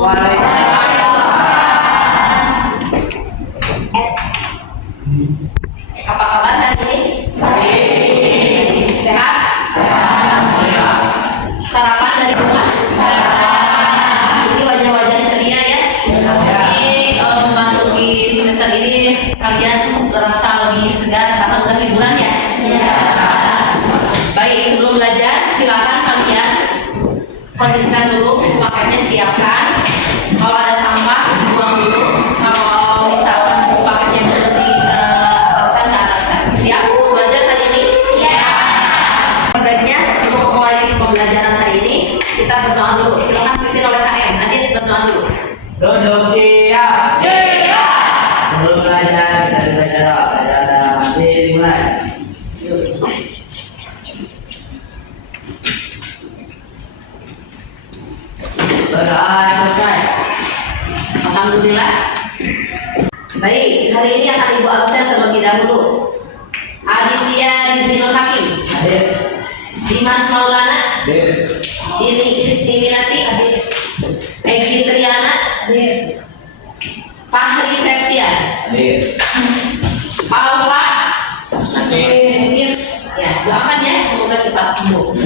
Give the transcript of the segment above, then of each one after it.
Apa kabar hari ini? Baik. Sehat? Sehat. Sarapan dari rumah? Sarapan. Ini wajah-wajah ceria ya? Jadi memasuki semester ini kalian terasa lebih segar karena udah liburan ya? Baik, sebelum belajar silakan kalian kondisikan dulu paketnya, siapkan. Kalau ada sampah dibuang dulu. Kalau misalkan paketnya belum diataskan ke ataskan. Siap untuk belajar hari ini? Siap. Sebaiknya sebelum mulai pembelajaran hari ini kita berdoa dulu. Silakan pimpin oleh KM. Adit berdoa dulu. Duduk siap. Siap. Sebelum belajar kita belajar dalam hati dimulai. Yuk. Berdoa selesai. Alhamdulillah. Baik, hari ini akan Ibu absen terlebih dahulu. Aditya Dizinul Hakim, Hadir. Dimas Maulana, Hadir. Dini Isminati, Egi Triana, Fahri Septian, Hadir. Alfa, ya doakan ya semoga cepat sembuh.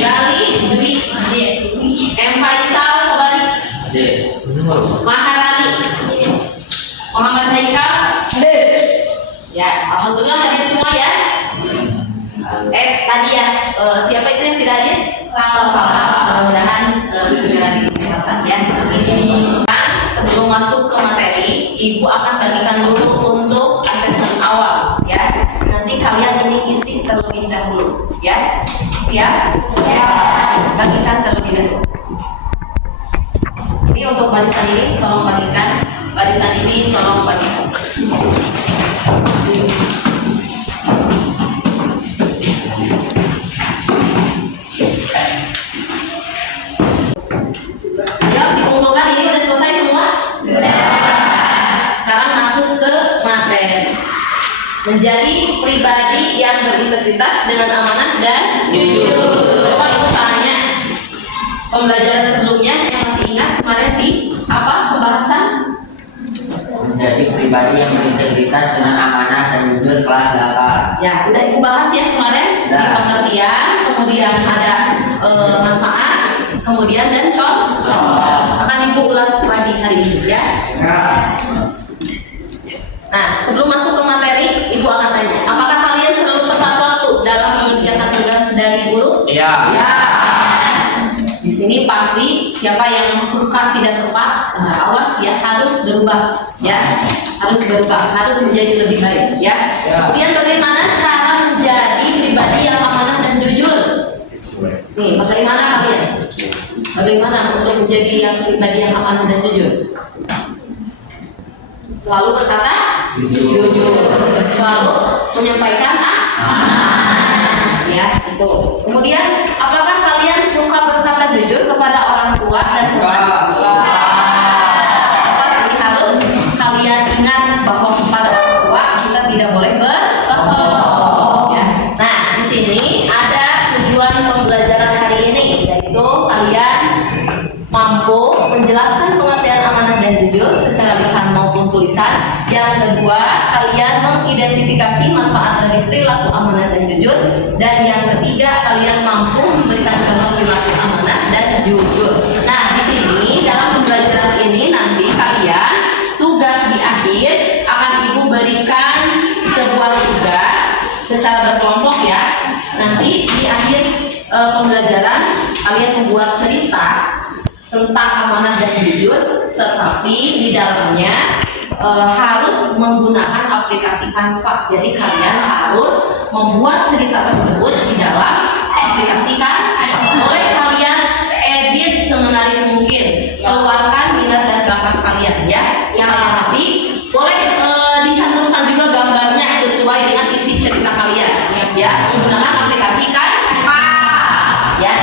Gali Dwi, M Faisal Sobari, Hadir. Maharani, Muhammad Haikal, ya alhamdulillah hadir semua ya. Tadi ya siapa itu yang tidak hadir? Mudah-mudahan segera disehatkan ya. Dan sebelum masuk ke materi, Ibu akan bagikan dulu untuk asesmen awal ya. Nanti kalian ini isi terlebih dahulu ya. Siap? Siap. Bagikan terlebih dahulu. Ini untuk barisan ini tolong bagikan. Barisan ini tolong bagikan. Ayo dikumpulkan, ini udah selesai semua? Sudah. Sekarang masuk ke materi. Menjadi pribadi yang berintegritas dengan amanah dan jujur. Coba Ibu tanya pembelajaran sebelumnya yang masih ingat kemarin di apa pembahasan? Menjadi pribadi yang berintegritas dengan amanah dan jujur kelas 8. Ya, udah Ibu bahas ya kemarin di pengertian, kemudian ada manfaat, kemudian dan contoh. Akan Ibu ulas lagi hari ini ya. Nah, sebelum masuk ke materi, Ibu akan tanya, apakah kalian selalu tepat waktu dalam mengerjakan tugas dari guru? Iya. Ya. Di sini pasti siapa yang suka tidak tepat, awas ya, harus berubah ya, harus berubah, harus menjadi lebih baik ya. Kemudian bagaimana cara menjadi pribadi yang amanah dan jujur? Nih, bagaimana kalian? Bagaimana untuk menjadi yang pribadi yang amanah dan jujur? Selalu berkata jujur, selalu menyampaikan ya itu. Kemudian apakah kalian suka berkata jujur kepada orang tua dan teman? Pasti harus kalian ingat bahwa kepada orang tua kita tidak boleh berbohong ya. Nah, di sini ada tujuan pembelajaran hari ini, yaitu kalian mampu menjelaskan pengertian amanah dan jujur secara lisan maupun tulisan. Yang kedua, kalian mengidentifikasi manfaat dari perilaku amanah dan jujur. Dan yang ketiga, kalian mampu memberikan contoh perilaku amanah dan jujur. Nah, di sini dalam pembelajaran ini nanti kalian tugas di akhir akan Ibu berikan sebuah tugas secara berkelompok ya. Nanti di akhir pembelajaran kalian membuat cerita tentang amanah dan jujur, tetapi di dalamnya harus menggunakan aplikasi Canva. Jadi kalian harus membuat cerita tersebut di dalam aplikasi Canva. Boleh kalian edit semenarik mungkin, keluarkan minat dan bakat kalian ya. Supaya nanti boleh dicantumkan juga gambarnya sesuai dengan isi cerita kalian ya, menggunakan aplikasi Canva ya.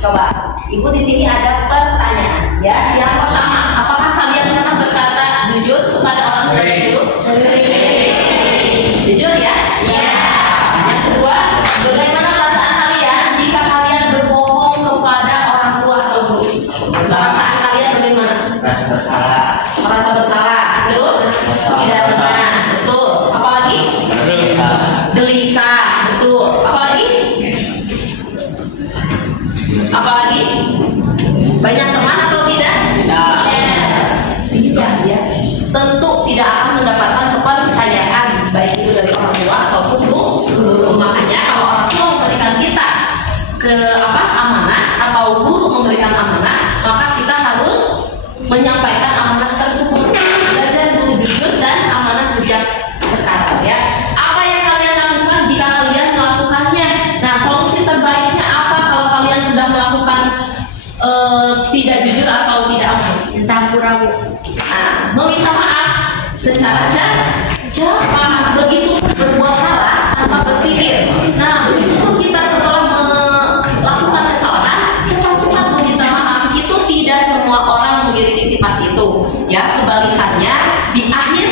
Coba Ibu di sini ada pertanyaan ya. Yang pertama, apakah kalian pernah berkata jujur kepada orang tua dan guru? Jujur ya? Iya. Yang kedua, bagaimana perasaan kalian jika kalian berbohong kepada orang tua atau guru? Perasaan kalian bagaimana? bersalah. Merasa bersalah. Terus tidak benar. Betul. Apalagi? Gelisah. Betul. Apalagi? Apalagi? Banyak teman atau tidak? Tidak ya. Tentu tidak akan mendapatkan kepercayaan baik itu dari orang tua ataupun guru. Makanya kalau orang tua memberikan kita ke amanah atau guru memberikan amanah, maka kita harus menyampaikan amanah tersebut. Belajar jujur dan amanah sejak sekarang ya. Apa yang kalian lakukan jika kalian melakukannya? Nah, solusi terbaiknya apa kalau kalian sudah melakukan tidak jujur atau tidak amanah? Minta ampun. Nah, meminta maaf secara cepat, begitu berbuat salah tanpa berpikir. Nah, begitu kita setelah melakukan kesalahan cepat-cepat meminta maaf. Itu tidak semua orang memiliki sifat itu ya. Kebalikannya, di akhir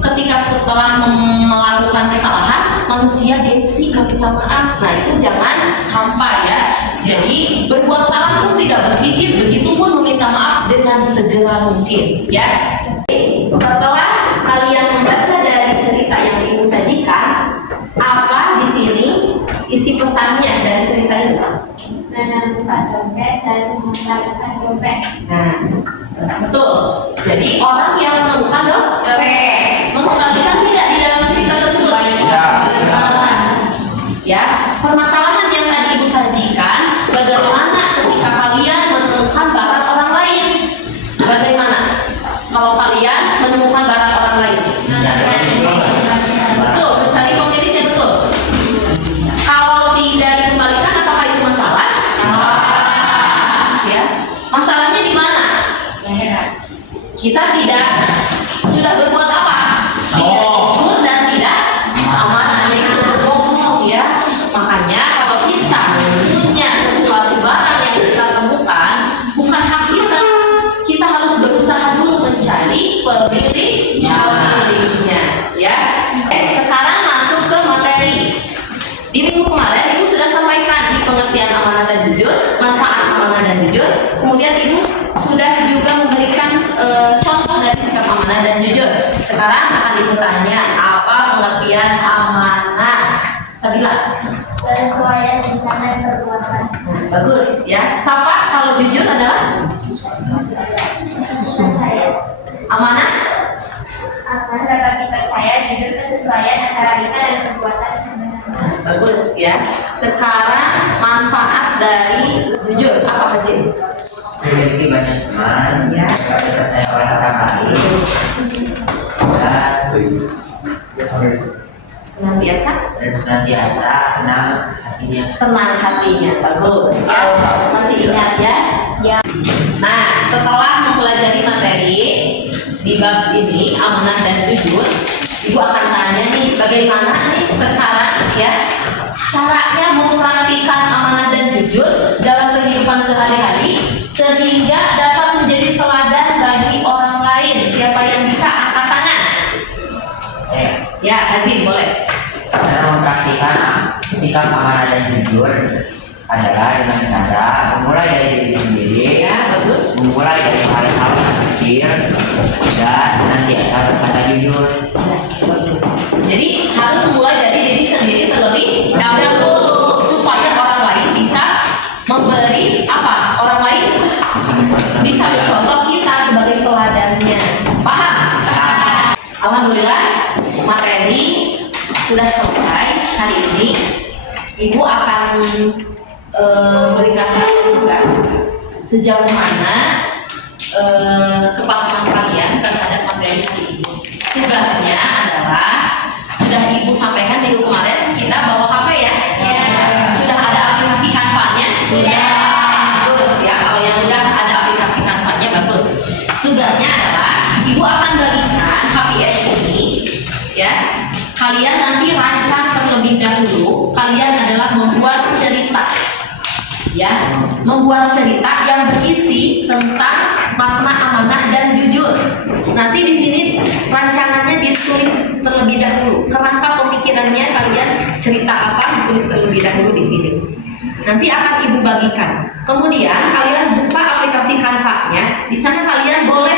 ketika setelah melakukan kesalahan manusia gengsi meminta maaf. Nah, itu jangan sampai ya. Jadi berbuat salah pun tidak berpikir, begitu pun meminta maaf dengan segera mungkin ya. Setelah kalian membaca dari cerita yang Ibu sajikan, apa di sini isi pesannya dari cerita ini? Menemukan dompet dan mengembalikan dompet. Nah, betul. Jadi orang yang menemukan dompet mengembalikan tidak di dalam cerita tersebut. Ya, permasalahan yang tadi Ibu sajikan, bagaimana ketika kalian menemukan barang orang lain? Bagaimana kalau kalian menemukan barang orang lain? Betul, mencari pemiliknya, betul. Kalau tidak dikembalikan, apakah itu masalah? Ya, masalahnya di mana? Kita tidak sudah berbuat apa? Tidak jujur dan tidak amanah, yaitu berbohong ya. Makanya kalau kita punya sesuatu barang yang kita temukan bukan hak kita, kita harus berusaha dulu mencari pemiliknya ya. Sekarang masuk ke materi. Di minggu kemarin Ibu sudah sampaikan di pengertian amanah dan jujur, manfaat amanah dan jujur. Kemudian Ibu sudah juga memberikan contoh dari sikap amanah dan jujur. Sekarang akan Ibu tanya, apa pengertian amanah? Sabila. Kesesuaian lisan dan perbuatan. Bagus ya. Sapa kalau jujur adalah Percaya. amanah. Amanah dapat dipercaya, jujur kesesuaian antara lisan dan perbuatan sebenarnya. Bagus ya. Sekarang manfaat dari jujur apa Hazim? Memiliki banyak teman, Ya. dapat dipercaya oleh orang lain, dan senantiasa tenang hatinya. Tenang hatinya. Bagus ya. Masih ingat ya? Ya. Nah, setelah mempelajari materi di bab ini amanah dan jujur, Ibu akan tanya nih, bagaimana nih sekarang ya caranya mempraktikkan amanah dan jujur dalam kehidupan sehari-hari sehingga dapat menjadi teladan bagi orang lain. Siapa yang bisa angkat tangan? Ya, Azim boleh. Cara mempraktikkan sikap amanah dan jujur adalah dengan cara memulai dari diri sendiri, Ya, bagus. memulai dari hal-hal yang kecil, dan senantiasa berkata jujur. Ya, bagus. Jadi harus memulai dari diri sendiri terlebih dahulu supaya orang lain bisa memberi apa? Orang lain bisa mencontoh kita sebagai teladannya. Paham? Alhamdulillah materi sudah selesai hari ini. Ibu akan berikan tugas sejauh mana kepahaman kalian terhadap materi hari ini. Tugasnya adalah sudah Ibu sampaikan minggu kemarin kita bawa HP ya. Sudah ada aplikasi Canva-nya? Sudah. Bagus ya. Kalau yang udah ada aplikasi Canva-nya bagus. Tugasnya adalah Ibu akan bagikan HPS ini ya. Kalian nanti rancang terlebih dahulu. Kalian adalah membuat cerita ya, membuat cerita yang berisi tentang makna amanah dan jujur. Nanti di sini rancangannya ditulis terlebih dahulu. Kerangka pemikirannya kalian cerita apa ditulis terlebih dahulu di sini. Nanti akan Ibu bagikan. Kemudian kalian buka aplikasi Canva-nya. Di sana kalian boleh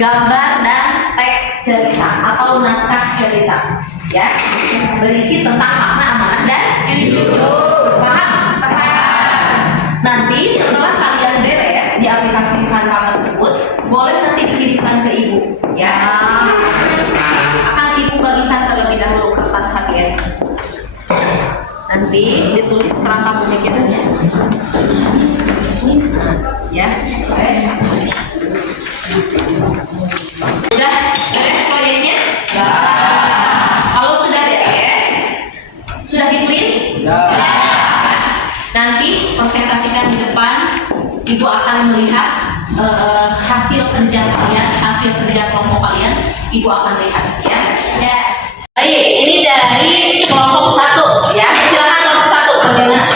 gambar dan teks cerita atau naskah cerita, ya, berisi tentang makna amanah dan jujur. Paham? Nanti setelah kalian beres diaplikasikan hal tersebut, boleh nanti dikirimkan ke ibu, ya. Akan ibu bagikan terlebih dahulu kertas HBS. Nanti ditulis kerangka pemikirannya, ya. Oke. Sudah beres proyeknya? Kalau sudah beres, sudah di-print? Nanti presentasikan di depan, ibu akan melihat hasil kerja kalian, hasil kerja kelompok kalian, ibu akan lihat, ya. Baik, ini dari kelompok 1, ya. Silakan kelompok 1, bagaimana?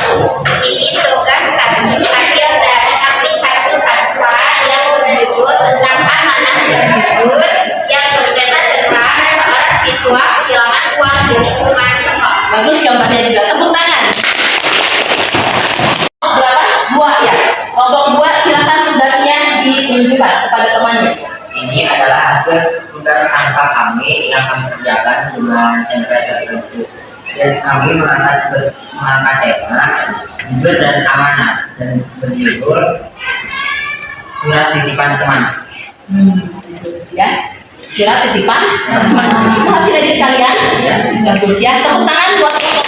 Ini tugas hasil dari aplikasi Canva yang berjudul tentang amanah dan jujur yang bertema tentang seorang siswa kehilangan uang di lingkungan sekolah. Bagus gambarnya juga, tepuk tangan. Berapa? 2, ya. Kelompok 2, silakan tugasnya ditunjukkan kepada temannya. Ini adalah hasil tugas Canva kami yang kami kerjakan dengan template tertentu. Dan kami mengangkat tema jujur dan amanah dan berjudul surat titipan teman. Bagus, ya. Surat titipan teman. Itu hasil dari kalian. Bagus, ya. Tepuk tangan buat kelompok.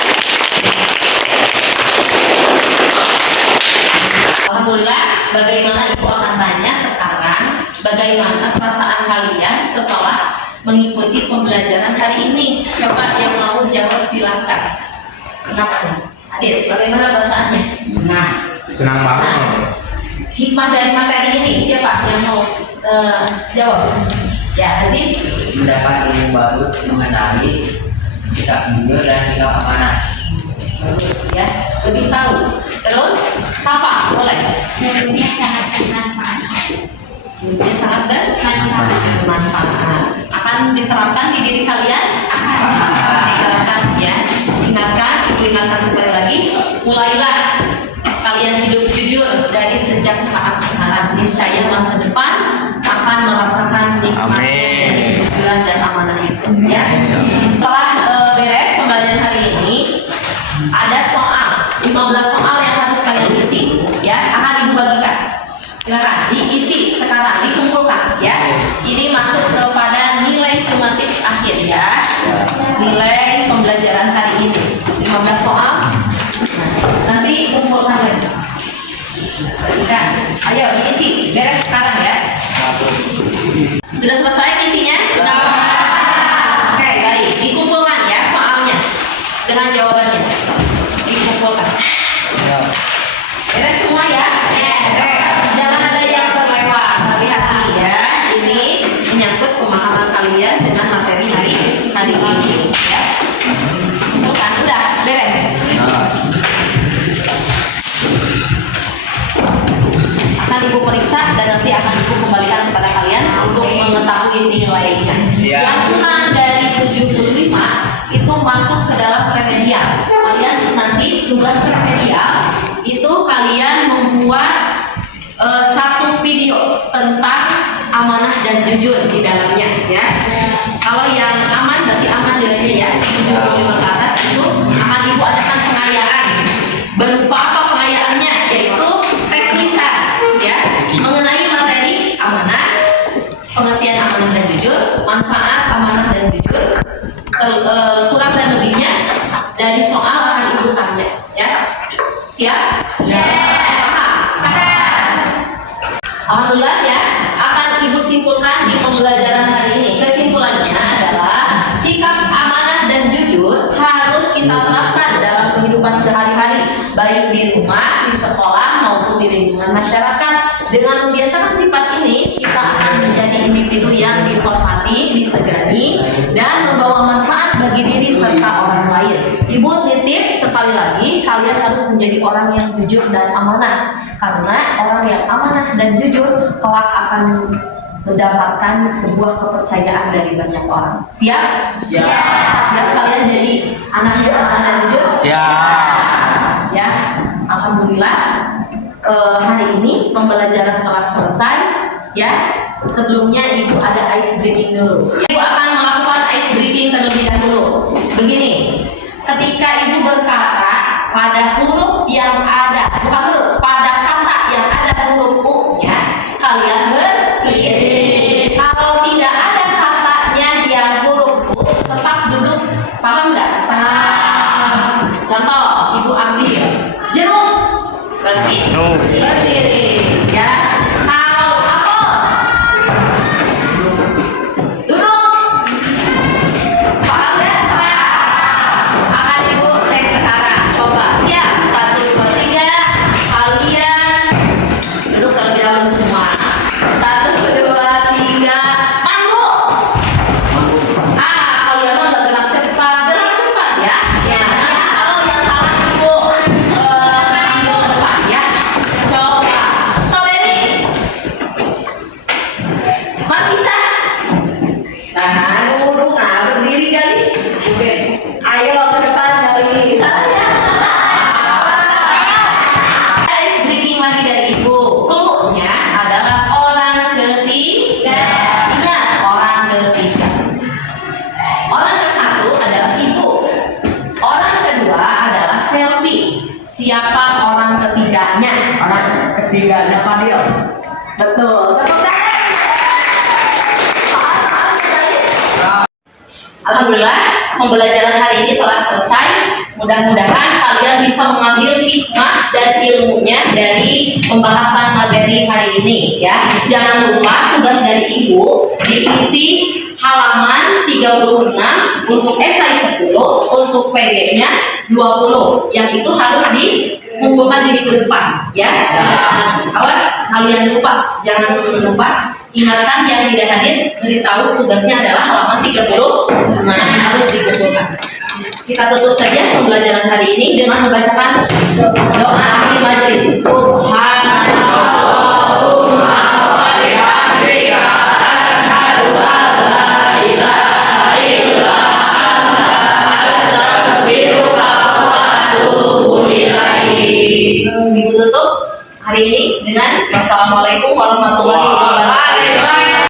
Alhamdulillah, bagaimana ibu akan tanya sekarang, bagaimana perasaan kalian setelah mengikuti pembelajaran hari ini? Coba yang mau jawab silahkan. Kenapa? Adit, bagaimana perasaannya? Senang banget. Hikmah dari materi ini siapa yang mau jawab? Ya, Azim. Mendapat ilmu baru mengenali sikap jujur dan sikap amanah. Bagus, ya. Lebih tahu. Terus, Sapa, boleh. Tentunya sangat bermanfaat. Ini sangat bermanfaat. Akan diterapkan di diri kalian? Akan diterapkan, ya. Ingatkan sekali lagi. Mulailah kalian hidup jujur dari sejak saat sekarang. Niscaya masa depan akan merasakan nikmatnya dari kejujuran dan amanah itu, ya. Setelah beres pembelajaran hari ini, ada soal 15 soal yang harus kalian isi, ya. Akan ibu bagikan. Silakan diisi sekarang, dikumpulkan, ya. Ini masuk kepada nilai sumatif akhir, ya. Nilai pembelajaran hari ini 15 soal. Nanti kumpulkan lagi. Bagikan. Ayo diisi, beres sekarang, ya. Sudah selesai isinya? Oke, baik. Dikumpulkan, ya, soalnya dengan jawabannya. Dikumpulkan. Beres semua, ya. Oke, jangan ada yang terlewat. Hati-hati, ya. Ini menyangkut pemahaman kalian dengan materi hari ini, ya. Kumpulkan, udah beres. Akan ibu periksa dan nanti akan ibu kembalikan kepada kalian untuk mengetahui nilainya. Yang kurang dari 75 itu masuk ke dalam remedial. Kalian nanti tugas remedial itu kalian membuat satu video tentang amanah dan jujur di dalamnya, ya. Kalau yang aman berarti aman nilainya, ya. 75 ke atas itu akan ibu adakan pengayaan. Berupa apa pengayaannya? Yaitu tes lisan, ya, mengenai materi amanah, pengertian amanah dan jujur, manfaat amanah dan jujur, kurang dan lebihnya dari soal akan ibu tanya, ya. Siap? Paham? Alhamdulillah, ya. Akan ibu simpulkan di pembelajaran hari ini. Kesimpulannya adalah sikap amanah dan jujur harus kita terapkan dalam kehidupan sehari-hari, baik di rumah, di sekolah maupun di lingkungan masyarakat. Dengan membiasakan sifat ini, kita akan menjadi individu yang dihormati, disegani, dan membawa manfaat bagi diri serta orang lain. Ibu nitip sekali lagi, kalian harus menjadi orang yang jujur dan amanah. Karena orang yang amanah dan jujur kelak akan mendapatkan sebuah kepercayaan dari banyak orang. Siap? Siap kalian jadi anak yang amanah dan jujur? Siap. Ya, alhamdulillah hari ini pembelajaran telah selesai, ya. sebelumnya Ibu ada ice breaking dulu. Ibu akan melakukan ice breaking terlebih dahulu. Begini, ketika Ibu berkata pada huruf yang ada, bukan huruf, pada kata yang ada huruf U-nya, kalian berdiri. Kalau tidak ada katanya yang huruf U, tetap duduk. Paham nggak? Paham. Contoh, Ibu ambil jeruk, berarti berdiri, ya. Kalau apel, duduk. Paham nggak? Akan Ibu tes sekarang. Coba, siap? 1, 2, 3. Kalian duduk terlebih dahulu semua. 1, 2, 3. Panggung. Kalian mah nggak gerak cepat ya. Nah, kalau yang salah Ibu ambil ke depan ya. Coba, strawberry. Markisa. Nah, dulu berdiri kali. Ayo ke depan kali. Salahnya. Ice breaking lagi dari Ibu. Clue-nya adalah orang ketiga. Ingat, orang ketiga. Orang ke-1 adalah Ibu. Orang kedua adalah Selfie. Siapa orang ketiganya? Orang ketiganya Fadil. Betul. Tepuk tangan. Paham tadi? Alhamdulillah, pembelajaran hari ini telah selesai. Mudah-mudahan kalian bisa mengambil hikmah dan ilmunya dari pembahasan materi hari ini ya. Jangan lupa tugas dari Ibu diisi halaman 36 untuk esai 10, untuk PG-nya 20. Yang itu harus dikumpulkan di minggu depan ya. Awas kalian lupa, jangan lupa. Ingatkan yang tidak hadir, beritahu tugasnya adalah halaman 30. Nah, harus dikumpulkan. Kita tutup saja pembelajaran hari ini dengan membacakan doa akhir majelis. Subhanallahumma wa bihamdika asyhadu an la ilaha illa anta astaghfiruka wa atubu ilaik. Ibu tutup hari ini dengan wassalamualaikum warahmatullahi wabarakatuh.